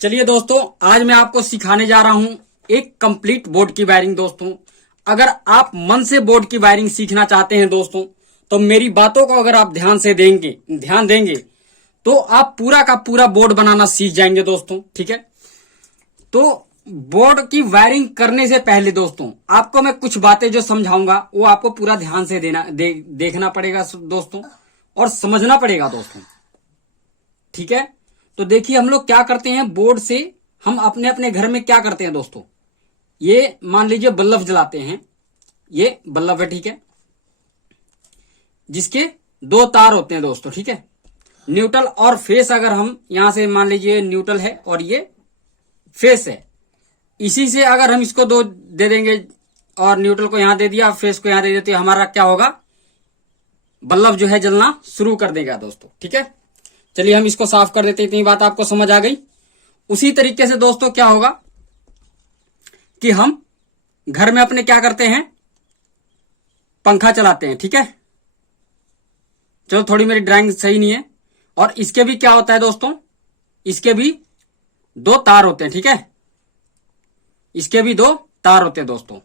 चलिए दोस्तों, आज मैं आपको सिखाने जा रहा हूं एक कंप्लीट बोर्ड की वायरिंग। दोस्तों, अगर आप मन से बोर्ड की वायरिंग सीखना चाहते हैं दोस्तों, तो मेरी बातों को अगर आप ध्यान देंगे तो आप पूरा का पूरा बोर्ड बनाना सीख जाएंगे दोस्तों। ठीक है, तो बोर्ड की वायरिंग करने से पहले दोस्तों आपको मैं कुछ बातें जो समझाऊंगा वो आपको पूरा ध्यान से देखना पड़ेगा दोस्तों, और समझना पड़ेगा दोस्तों। ठीक है, तो देखिए हम लोग क्या करते हैं बोर्ड से, हम अपने अपने घर में क्या करते हैं दोस्तों। ये मान लीजिए बल्ब जलाते हैं, ये बल्ब है, ठीक है, जिसके दो तार होते हैं दोस्तों। ठीक है, न्यूट्रल और फेस, अगर हम यहां से मान लीजिए न्यूट्रल है और ये फेस है, इसी से अगर हम इसको दो दे देंगे और न्यूट्रल को यहां दे दिया, फेस को यहां दे देते, हमारा क्या होगा, बल्ब जो है जलना शुरू कर देगा दोस्तों। ठीक है, चलिए हम इसको साफ कर देते हैं। इतनी बात आपको समझ आ गई। उसी तरीके से दोस्तों क्या होगा कि हम घर में अपने क्या करते हैं, पंखा चलाते हैं। ठीक है, चलो थोड़ी मेरी ड्राइंग सही नहीं है। और इसके भी क्या होता है दोस्तों, इसके भी दो तार होते हैं। ठीक है, इसके भी दो तार होते हैं दोस्तों,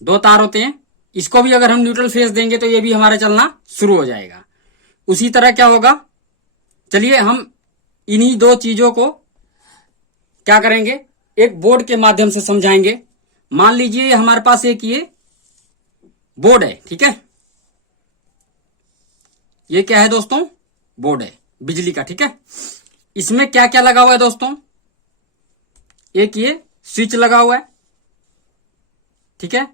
दो तार होते हैं। इसको भी अगर हम न्यूट्रल फेस देंगे तो ये भी हमारा चलना शुरू हो जाएगा। उसी तरह क्या होगा, चलिए हम इन्हीं दो चीजों को क्या करेंगे, एक बोर्ड के माध्यम से समझाएंगे। मान लीजिए हमारे पास एक ये बोर्ड है। ठीक है, ये क्या है दोस्तों, बोर्ड है बिजली का। ठीक है, इसमें क्या क्या लगा हुआ है दोस्तों, एक ये स्विच लगा हुआ है। ठीक है,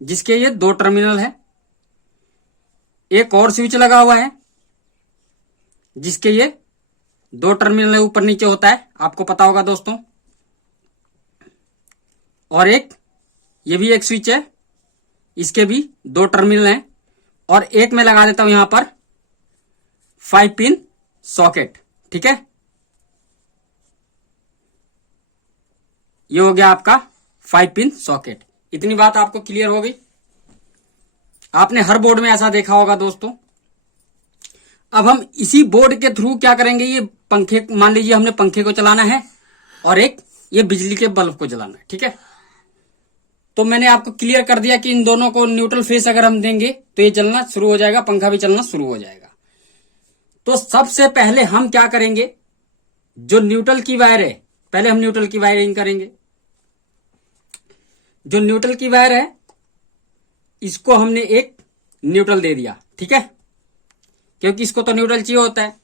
जिसके ये दो टर्मिनल है। एक और स्विच लगा हुआ है जिसके ये दो टर्मिनल है, ऊपर नीचे होता है, आपको पता होगा दोस्तों। और एक ये भी एक स्विच है, इसके भी दो टर्मिनल हैं। और एक मैं लगा देता हूं यहां पर 5 पिन सॉकेट। ठीक है, ये हो गया आपका 5 पिन सॉकेट। इतनी बात आपको क्लियर हो गई। आपने हर बोर्ड में ऐसा देखा होगा दोस्तों। अब हम इसी बोर्ड के थ्रू क्या करेंगे, ये पंखे, मान लीजिए हमने पंखे को चलाना है और एक ये बिजली के बल्ब को जलाना है। ठीक है, तो मैंने आपको क्लियर कर दिया कि इन दोनों को न्यूट्रल फेस अगर हम देंगे तो ये चलना शुरू हो जाएगा, पंखा भी चलना शुरू हो जाएगा। तो सबसे पहले हम क्या करेंगे, जो न्यूट्रल की वायर है, पहले हम न्यूट्रल की वायरिंग करेंगे। जो न्यूट्रल की वायर है इसको हमने एक न्यूट्रल दे दिया। ठीक है, क्योंकि इसको तो न्यूट्रल चाहिए होता है,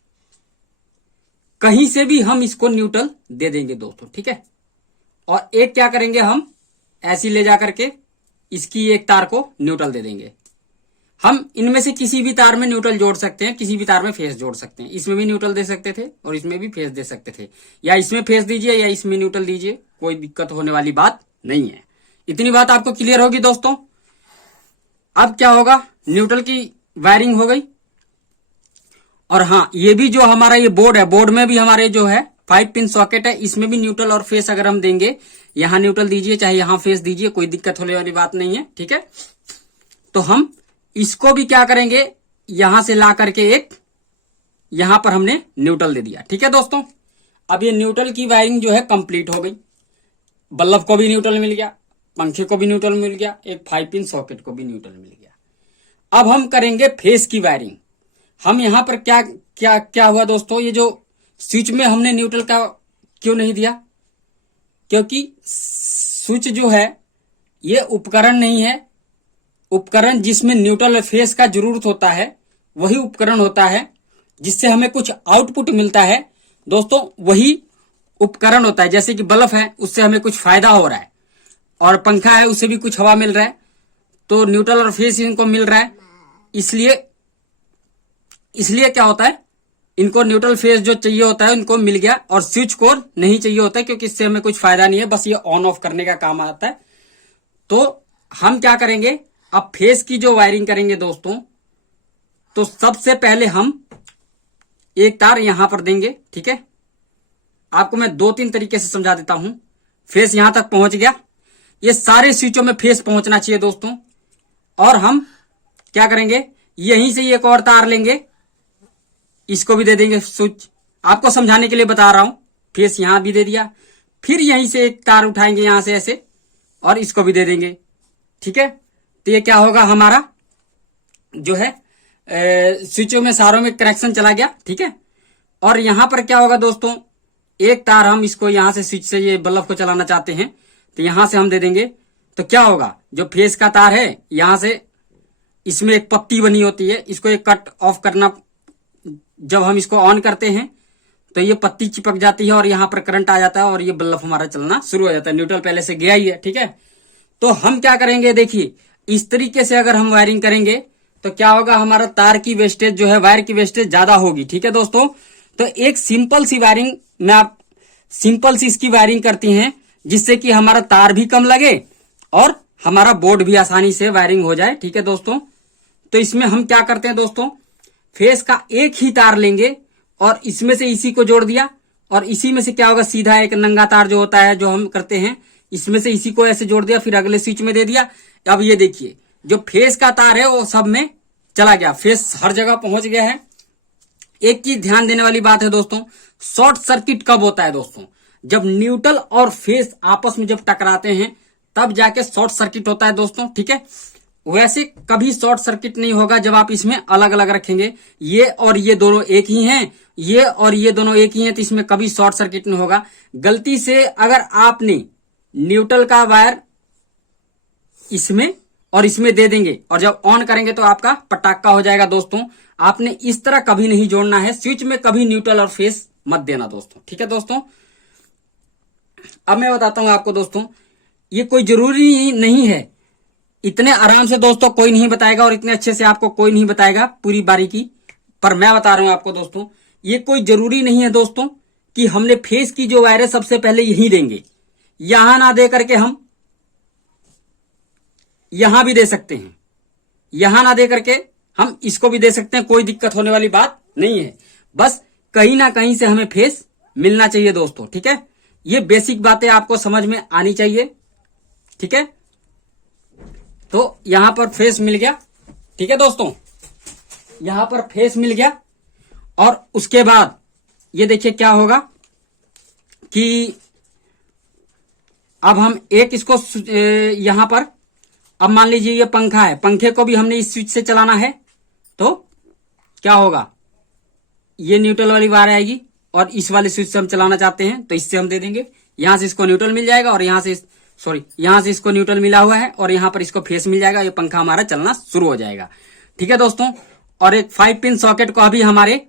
कहीं से भी हम इसको न्यूट्रल दे देंगे दोस्तों। ठीक है, और एक क्या करेंगे, हम ऐसी ले जाकर के इसकी एक तार को न्यूट्रल दे देंगे। हम इनमें से किसी भी तार में न्यूट्रल जोड़ सकते हैं, किसी भी तार में फेस जोड़ सकते हैं। इसमें भी न्यूट्रल दे सकते थे और इसमें भी फेस दे सकते थे, या इसमें फेस दीजिए या इसमें न्यूट्रल दीजिए, कोई दिक्कत होने वाली बात नहीं है। इतनी बात आपको क्लियर होगी दोस्तों। अब क्या होगा, न्यूट्रल की वायरिंग हो गई। और हाँ, ये भी जो हमारा ये बोर्ड है, बोर्ड में भी हमारे जो है 5 पिन सॉकेट है, इसमें भी न्यूट्रल और फेस अगर हम देंगे, यहां न्यूट्रल दीजिए चाहे यहां फेस दीजिए, कोई दिक्कत होने वाली बात नहीं है। ठीक है, तो हम इसको भी क्या करेंगे, यहां से ला करके एक यहां पर हमने न्यूट्रल दे दिया। ठीक है दोस्तों, अब ये न्यूट्रल की वायरिंग जो है कंप्लीट हो गई। बल्ब को भी न्यूट्रल मिल गया, पंखे को भी न्यूट्रल मिल गया, एक 5 पिन सॉकेट को भी न्यूट्रल मिल गया। अब हम करेंगे फेस की वायरिंग। हम यहां पर क्या क्या क्या हुआ दोस्तों, ये जो स्विच में हमने न्यूट्रल का क्यों नहीं दिया, क्योंकि स्विच जो है ये उपकरण नहीं है। उपकरण जिसमें न्यूट्रल और फेस का जरूरत होता है वही उपकरण होता है, जिससे हमें कुछ आउटपुट मिलता है दोस्तों, वही उपकरण होता है। जैसे कि बल्ब है, उससे हमें कुछ फायदा हो रहा है, और पंखा है उससे भी कुछ हवा मिल रहा है, तो न्यूट्रल और फेस इनको मिल रहा है। इसलिए क्या होता है, इनको न्यूट्रल फेस जो चाहिए होता है उनको मिल गया, और स्विच को नहीं चाहिए होता है, क्योंकि इससे हमें कुछ फायदा नहीं है, बस ये ऑन ऑफ करने का काम आता है। तो हम क्या करेंगे, अब फेस की जो वायरिंग करेंगे दोस्तों, तो सबसे पहले हम एक तार यहां पर देंगे। ठीक है, आपको मैं 2-3 तरीके से समझा देता हूं। फेस यहां तक पहुंच गया, ये सारे स्विचों में फेस पहुंचना चाहिए दोस्तों। और हम क्या करेंगे, यहीं से एक और तार लेंगे, इसको भी दे देंगे स्विच, आपको समझाने के लिए बता रहा हूं। फेस यहां भी दे दिया, फिर यहीं से एक तार उठाएंगे यहां से ऐसे और इसको भी दे देंगे, ठीक है। तो ये क्या होगा, हमारा जो है स्विचों में सारों में कनेक्शन चला गया, ठीक है। और यहां पर क्या होगा दोस्तों, एक तार हम इसको यहां से स्विच से ये बल्ब को चलाना चाहते हैं तो यहां से हम दे देंगे। तो क्या होगा, जो फेस का तार है यहां से इसमें एक पत्ती बनी होती है, इसको एक कट ऑफ करना, जब हम इसको ऑन करते हैं तो ये पत्ती चिपक जाती है और यहां पर करंट आ जाता है और ये बल्ब हमारा चलना शुरू हो जाता है। न्यूट्रल पहले से गया ही है, ठीक है। तो हम क्या करेंगे, देखिए इस तरीके से अगर हम वायरिंग करेंगे तो क्या होगा, हमारा तार की वेस्टेज जो है, वायर की वेस्टेज ज्यादा होगी, ठीक है दोस्तों। तो एक सिंपल सी वायरिंग में आप सिंपल सी इसकी वायरिंग करती हैं जिससे कि हमारा तार भी कम लगे और हमारा बोर्ड भी आसानी से वायरिंग हो जाए, ठीक है दोस्तों। तो इसमें हम क्या करते हैं दोस्तों, फेस का एक ही तार लेंगे और इसमें से इसी को जोड़ दिया और इसी में से क्या होगा, सीधा एक नंगा तार जो होता है जो हम करते हैं, इसमें से इसी को ऐसे जोड़ दिया, फिर अगले स्विच में दे दिया। अब ये देखिए जो फेस का तार है वो सब में चला गया, फेस हर जगह पहुंच गया है। एक चीज ध्यान देने वाली बात है दोस्तों, शॉर्ट सर्किट कब होता है दोस्तों, जब न्यूट्रल और फेस आपस में जब टकराते हैं तब जाके शॉर्ट सर्किट होता है दोस्तों, ठीक है। वैसे कभी शॉर्ट सर्किट नहीं होगा जब आप इसमें अलग अलग रखेंगे, ये और ये दोनों एक ही हैं, ये और ये दोनों एक ही हैं, तो इसमें कभी शॉर्ट सर्किट नहीं होगा। गलती से अगर आपने न्यूट्रल का वायर इसमें और इसमें दे देंगे और जब ऑन करेंगे तो आपका पटाखा हो जाएगा दोस्तों। आपने इस तरह कभी नहीं जोड़ना है, स्विच में कभी न्यूट्रल और फेस मत देना दोस्तों, ठीक है दोस्तों। अब मैं बताता हूं आपको दोस्तों, ये कोई जरूरी नहीं है, इतने आराम से दोस्तों कोई नहीं बताएगा और इतने अच्छे से आपको कोई नहीं बताएगा पूरी बारीकी, पर मैं बता रहा हूं आपको दोस्तों, ये कोई जरूरी नहीं है दोस्तों कि हमने फेस की जो वायर है सबसे पहले यही देंगे, यहां ना दे करके हम यहां भी दे सकते हैं, यहां ना दे करके हम इसको भी दे सकते हैं, कोई दिक्कत होने वाली बात नहीं है। बस कहीं ना कहीं से हमें फेस मिलना चाहिए दोस्तों, ठीक है। ये बेसिक बातें आपको समझ में आनी चाहिए, ठीक है। तो यहां पर फेस मिल गया, ठीक है दोस्तों, यहां पर फेस मिल गया। और उसके बाद ये देखिए क्या होगा कि अब हम एक इसको यहां पर, अब मान लीजिए ये पंखा है, पंखे को भी हमने इस स्विच से चलाना है तो क्या होगा, ये न्यूट्रल वाली वायर आएगी और इस वाले स्विच से हम चलाना चाहते हैं तो इससे हम दे देंगे, यहां से इसको न्यूट्रल मिल जाएगा और यहां से इसको न्यूट्रल मिला हुआ है और यहां पर इसको फेस मिल जाएगा, ये पंखा हमारा चलना शुरू हो जाएगा, ठीक है दोस्तों। और एक 5 पिन सॉकेट को अभी हमारे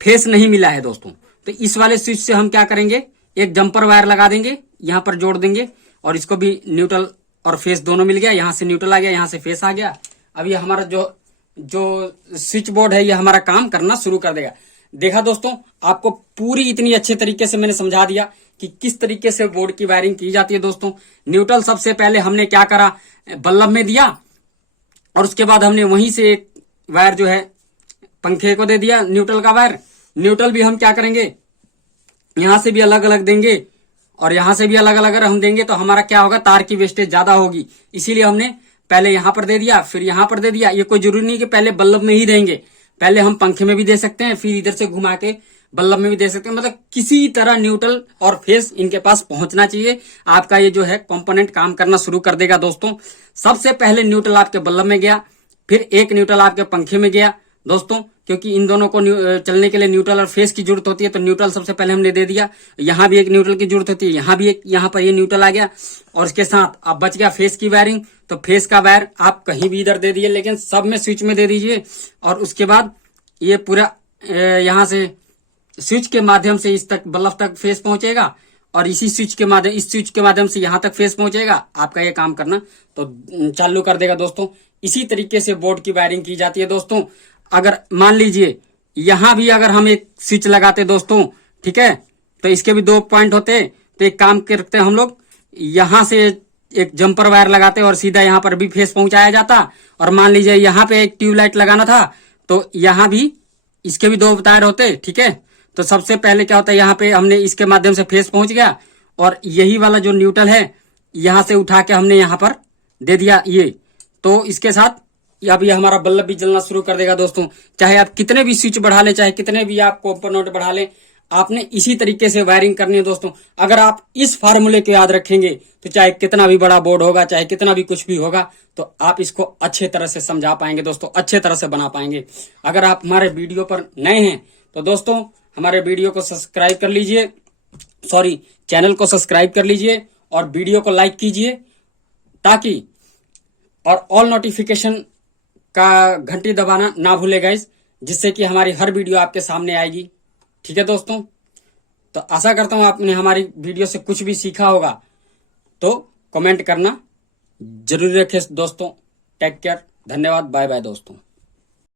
फेस नहीं मिला है दोस्तों, तो इस वाले स्विच से हम क्या करेंगे, एक जंपर वायर लगा देंगे, यहां पर जोड़ देंगे और इसको भी न्यूट्रल और फेस दोनों मिल गया, यहां से न्यूट्रल आ गया, यहां से फेस आ गया। अब ये हमारा जो स्विच बोर्ड है ये हमारा काम करना शुरू कर देगा। देखा दोस्तों, आपको पूरी इतनी अच्छे तरीके से मैंने समझा दिया कि किस तरीके से बोर्ड की वायरिंग की जाती है दोस्तों। न्यूट्रल सबसे पहले हमने क्या करा, बल्ब में दिया और उसके बाद हमने वहीं से एक वायर जो है पंखे को दे दिया, न्यूट्रल का वायर। न्यूट्रल भी हम क्या करेंगे, यहां से भी अलग अलग देंगे और यहां से भी अलग अलग अगर हम देंगे तो हमारा क्या होगा, तार की वेस्टेज ज्यादा होगी, इसीलिए हमने पहले यहां पर दे दिया फिर यहां पर दे दिया। ये कोई जरूरी नहीं कि पहले बल्ब में ही देंगे, पहले हम पंखे में भी दे सकते हैं, फिर इधर से घुमा के बल्ब में भी दे सकते हैं, मतलब किसी तरह न्यूट्रल और फेस इनके पास पहुंचना चाहिए। आपका ये जो है कंपोनेंट काम करना शुरू कर देगा दोस्तों। सबसे पहले न्यूट्रल आपके बल्ब में गया, फिर एक न्यूट्रल आपके पंखे में गया दोस्तों, क्योंकि इन दोनों को चलने के लिए न्यूट्रल और फेस की जरूरत होती है, तो न्यूट्रल सबसे पहले हमने दे दिया। यहाँ भी एक न्यूट्रल की जरूरत होती है, यहाँ भी एक, यहाँ पर ये न्यूट्रल आ गया और इसके साथ अब बच गया फेस की वायरिंग। तो फेस का वायर आप कहीं भी इधर दे दिए, लेकिन सब में स्विच में दे दीजिए और उसके बाद ये पूरा यहाँ से स्विच के माध्यम से इस तक बल्ब तक फेस पहुंचेगा और इसी स्विच के माध्यम इस स्विच के माध्यम से यहाँ तक फेस पहुंचेगा। आपका ये काम करना तो चालू कर देगा दोस्तों। इसी तरीके से बोर्ड की वायरिंग की जाती है दोस्तों। अगर मान लीजिए यहां भी अगर हम एक स्विच लगाते दोस्तों, ठीक है, तो इसके भी 2 पॉइंट होते, तो एक काम करते हम लोग, यहां से एक जंपर वायर लगाते और सीधा यहाँ पर भी फेस पहुंचाया जाता। और मान लीजिए यहाँ पे एक ट्यूबलाइट लगाना था तो यहाँ भी इसके भी 2 तार होते, ठीक है। तो सबसे पहले क्या होता है, यहाँ पे हमने इसके माध्यम से फेस पहुंच गया और यही वाला जो न्यूट्रल है यहां से उठा के हमने यहाँ पर दे दिया ये, तो इसके साथ अब ये हमारा बल्ब भी जलना शुरू कर देगा दोस्तों। चाहे आप कितने भी स्विच बढ़ा लें, चाहे कितने भी आप कंपोनेंट बढ़ा लें, आपने इसी तरीके से वायरिंग करनी है दोस्तों। अगर आप इस फार्मूले को याद रखेंगे तो चाहे कितना भी बड़ा बोर्ड होगा, चाहे कितना भी कुछ भी होगा, तो आप इसको अच्छे तरह से समझा पाएंगे दोस्तों, अच्छे तरह से बना पाएंगे। अगर आप हमारे वीडियो पर नए हैं तो दोस्तों हमारे वीडियो को सब्सक्राइब कर लीजिए, सॉरी चैनल को सब्सक्राइब कर लीजिए और वीडियो को लाइक कीजिए, ताकि और ऑल नोटिफिकेशन का घंटी दबाना ना भूले गाइस, जिससे कि हमारी हर वीडियो आपके सामने आएगी। ठीक है दोस्तों, तो आशा करता हूं आपने हमारी वीडियो से कुछ भी सीखा होगा, तो कमेंट करना जरूर रखें दोस्तों। टेक केयर, धन्यवाद, बाय बाय दोस्तों।